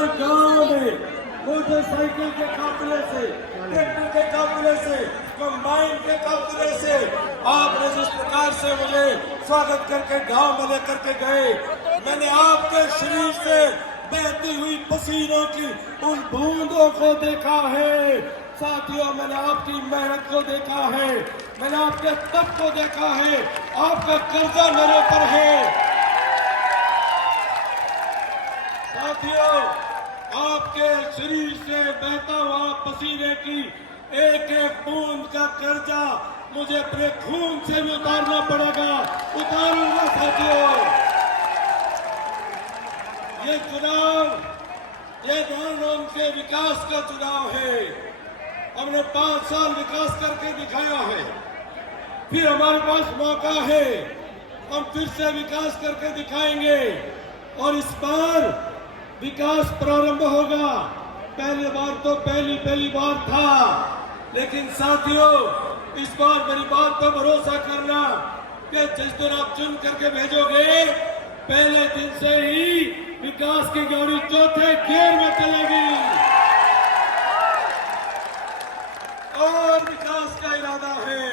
हर गांव में मोटरसाइकिल के काफिले से, ट्रैक्टर के काफिले से, कंबाइन के काफिले से आपने जिस प्रकार से मुझे स्वागत करके गांव में लेकर के गए, मैंने आपके शरीर से बहती हुई पसीनों की उन बूंदों को देखा है। साथियों, मैंने आपकी मेहनत को देखा है, मैंने आपके तप को देखा है, आपका कर्जा मेरे ऊपर है। साथियों, आपके शरीर से बहता हुआ पसीने की एक एक बूंद का कर्जा मुझे अपने खून से भी उतारना पड़ेगा, उतारूंगा। साथियों, ये चुनाव, ये नारनौंद के विकास का चुनाव है। हमने 5 साल विकास करके दिखाया है, फिर हमारे पास मौका है, हम फिर से विकास करके दिखाएंगे और इस बार विकास प्रारंभ होगा। पहली बार तो पहली बार था, लेकिन साथियों, इस बार मेरी बात पर भरोसा करना कि जिस दिन आप चुन करके भेजोगे, पहले दिन से ही विकास की गाड़ी चौथे गियर में चलेगी और विकास का इरादा है,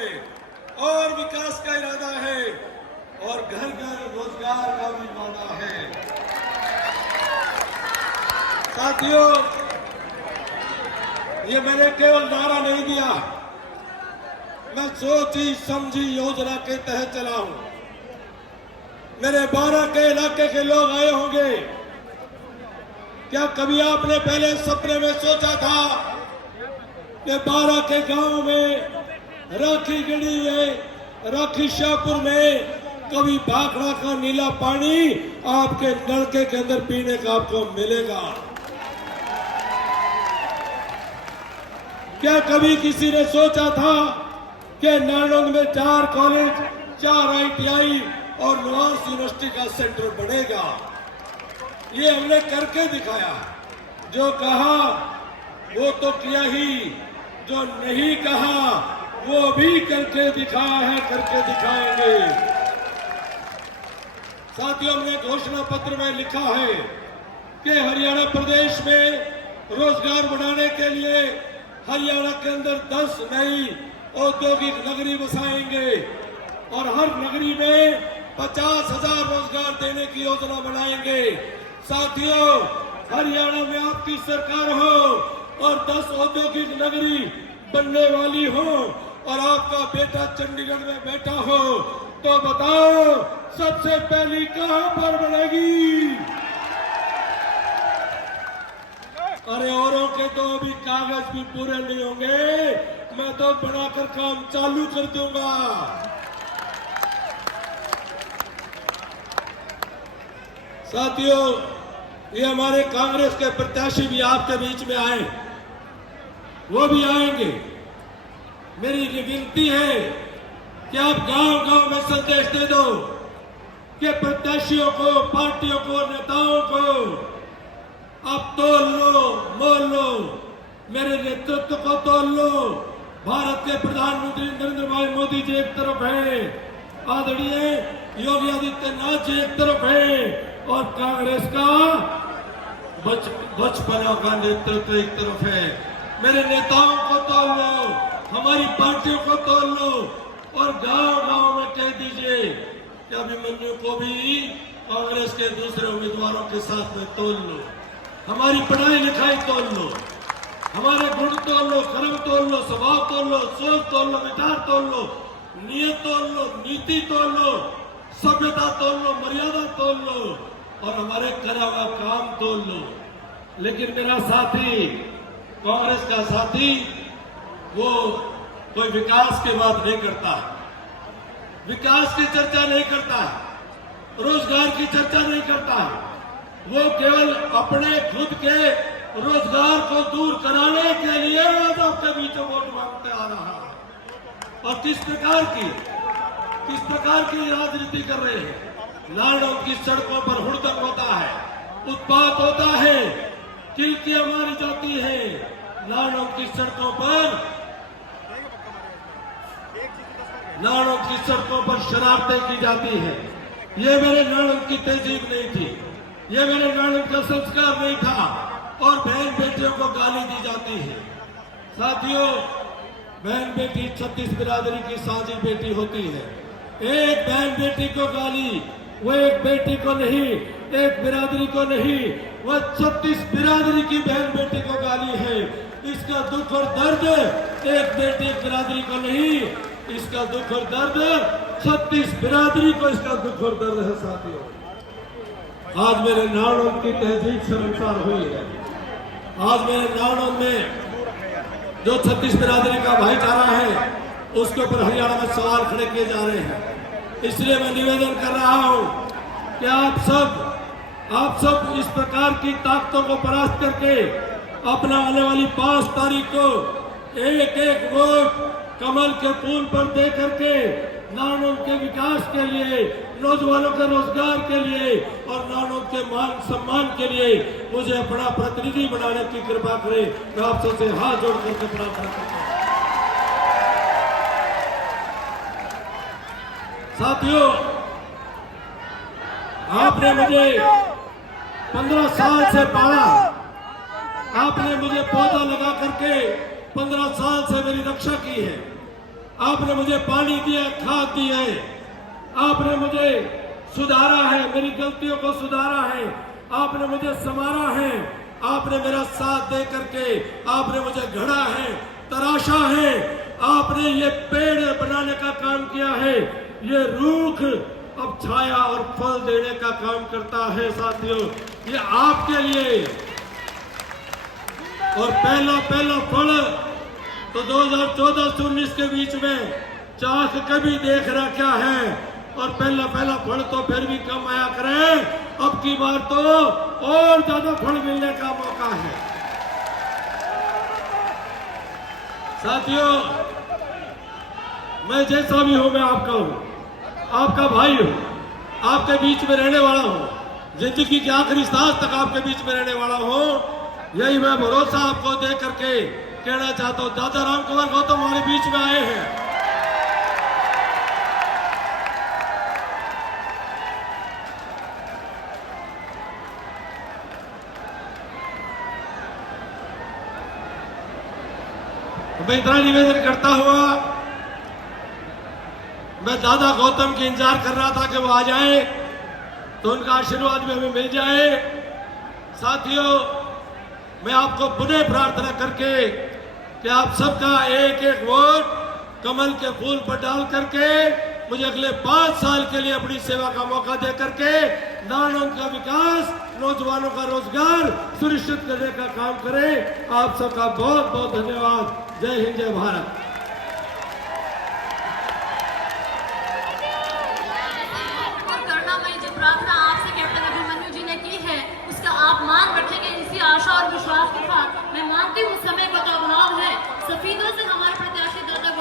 और विकास का इरादा है, और घर घर रोजगार का भी वादा है। साथियों, ये मैंने केवल नारा नहीं दिया, मैं सोची समझी योजना के तहत चला हूं। मेरे 12 के इलाके के लोग आए होंगे। क्या कभी आपने पहले सपने में सोचा था कि 12 के गांव में, राखी गढ़ी में, राखी शाहपुर में कभी भाखड़ा का नीला पानी आपके नलके के अंदर पीने का आपको मिलेगा? क्या कभी किसी ने सोचा था कि नारनौंद में 4 कॉलेज, 4 ITI और नुआंस यूनिवर्सिटी का सेंटर बनेगा? ये हमने करके दिखाया। जो कहा वो तो किया ही, जो नहीं कहा वो भी करके दिखाया है, करके दिखाएंगे। साथियों, हमने घोषणा पत्र में लिखा है कि हरियाणा प्रदेश में रोजगार बढ़ाने के लिए हरियाणा के अंदर 10 नई औद्योगिक नगरी बसाएंगे और हर नगरी में 50,000 रोजगार देने की योजना बनाएंगे। साथियों, हरियाणा में आपकी सरकार हो और 10 औद्योगिक नगरी बनने वाली हो और आपका बेटा चंडीगढ़ में बैठा हो, तो बताओ सबसे पहली कहां पर बनेगी? अरे औरों के तो अभी कागज भी पूरे नहीं होंगे, मैं तो बनाकर काम चालू कर दूंगा। साथियों, ये हमारे कांग्रेस के प्रत्याशी भी आपके बीच में आए, वो भी आएंगे। मेरी विनती है कि आप गांव-गांव में संदेश दे दो कि प्रत्याशियों को, पार्टियों को, नेताओं को आप तोल लो, मोल लो, मेरे नेतृत्व को तोल लो। भारत के प्रधानमंत्री नरेंद्र भाई मोदी जी एक तरफ है, आदरणीय योगी आदित्यनाथ जी एक तरफ है और कांग्रेस का बचपना का नेतृत्व एक तरफ है। मेरे नेताओं को तोल लो, हमारी पार्टियों को तोल लो और गांव-गांव में कह दीजिए कि अभिमन्यु को भी कांग्रेस के दूसरे उम्मीदवारों के साथ में तोल लो। हमारी पढ़ाई लिखाई तोल लो, हमारे गुण तोल लो, कर्म तोल लो, स्वभाव तोल लो, सोच तोल लो, विचार तोल लो, नियत तोल लो, नीति तोल लो, सभ्यता तोल लो, मर्यादा तोल लो और हमारे करा हुआ काम तोल लो। लेकिन मेरा साथी, कांग्रेस का साथी, वो कोई विकास की बात नहीं करता, विकास की चर्चा नहीं करता, रोजगार की चर्चा नहीं करता। वो केवल अपने खुद के रोजगार को दूर कराने के लिए आज आपके बीच वोट मांगते आ रहा है। और किस प्रकार की राजनीति कर रहे हैं? नारनौंद की सड़कों पर हुड़दंग होता है, उत्पात होता है, किल्कियां मारी जाती है। नारनौंद की सड़कों पर शरारतें की जाती है। ये मेरे नारनौंद की तहजीब नहीं थी, ये मेरे नारनौंद का संस्कार नहीं था। और बहन बेटियों को गाली दी जाती है। साथियों, बहन बेटी 36 बिरादरी की साझी बेटी होती है। एक बहन बेटी को गाली, वो एक बेटी को नहीं, एक बिरादरी को नहीं, वह 36 बिरादरी की बहन बेटी को गाली है। इसका दुख और दर्द एक बेटी एक बिरादरी को नहीं, इसका दुख और दर्द 36 बिरादरी को इसका दुख और दर्द है। साथियों, आज मेरे नानोद की तहजीब शर्मसार हुई है। आज मेरे नानोद में जो 36 बिरादरी का भाईचारा है, उसके ऊपर हरियाणा में सवाल खड़े किए जा रहे हैं। इसलिए मैं निवेदन कर रहा हूं कि आप सब इस प्रकार की ताकतों को परास्त करके अपना आने वाली 5 तारीख को एक एक वोट कमल के फूल पर दे करके नानोद के विकास के लिए, नौजवानों के रोजगार के लिए और नानोद के मान सम्मान के लिए मुझे अपना प्रतिनिधि बनाने की कृपा करें। मैं आप सबसे हाथ जोड़ करके प्रार्थना करता हूं। साथियों, आपने मुझे 15 साल से पाला, आपने मुझे पौधा लगा करके 15 साल से मेरी रक्षा की है। आपने मुझे पानी दिया, खाद दी है, आपने मुझे सुधारा है, मेरी गलतियों को सुधारा है, आपने मुझे संवारा है, आपने मेरा साथ दे करके आपने मुझे घड़ा है, तराशा है, आपने ये पेड़ बनाने का काम किया है, ये रूख अब छाया और फल देने का काम करता है। साथियों, ये आपके लिए और पहला फल तो 2014 से 19 के बीच में चाक कभी देख रहा क्या है, और पहला फल तो फिर भी कम आया करे, अब की बार तो और ज्यादा फल मिलने का मौका है। साथियों, मैं जैसा भी हूं, मैं आपका हूं, आपका भाई हूं, आपके बीच में रहने वाला हूं, जिंदगी के आखिरी सांस तक आपके बीच में रहने वाला हूं। यही मैं भरोसा आपको दे करके कहना चाहता हूं। दादा राम कुमार गौतम हमारे बीच में आए हैं। मैं इतना निवेदन करता हुआ मैं दादा गौतम की इंतजार कर रहा था कि वो आ जाए तो उनका आशीर्वाद भी हमें मिल जाए। साथियों, मैं आपको पुनः प्रार्थना करके कि आप सबका एक एक वोट कमल के फूल पर डाल करके मुझे अगले 5 साल के लिए अपनी सेवा का मौका दे करके नानोद का विकास, नौजवानों का रोजगार सुनिश्चित करने का काम करें। आप सबका बहुत बहुत धन्यवाद। जय हिंद, जय भारत।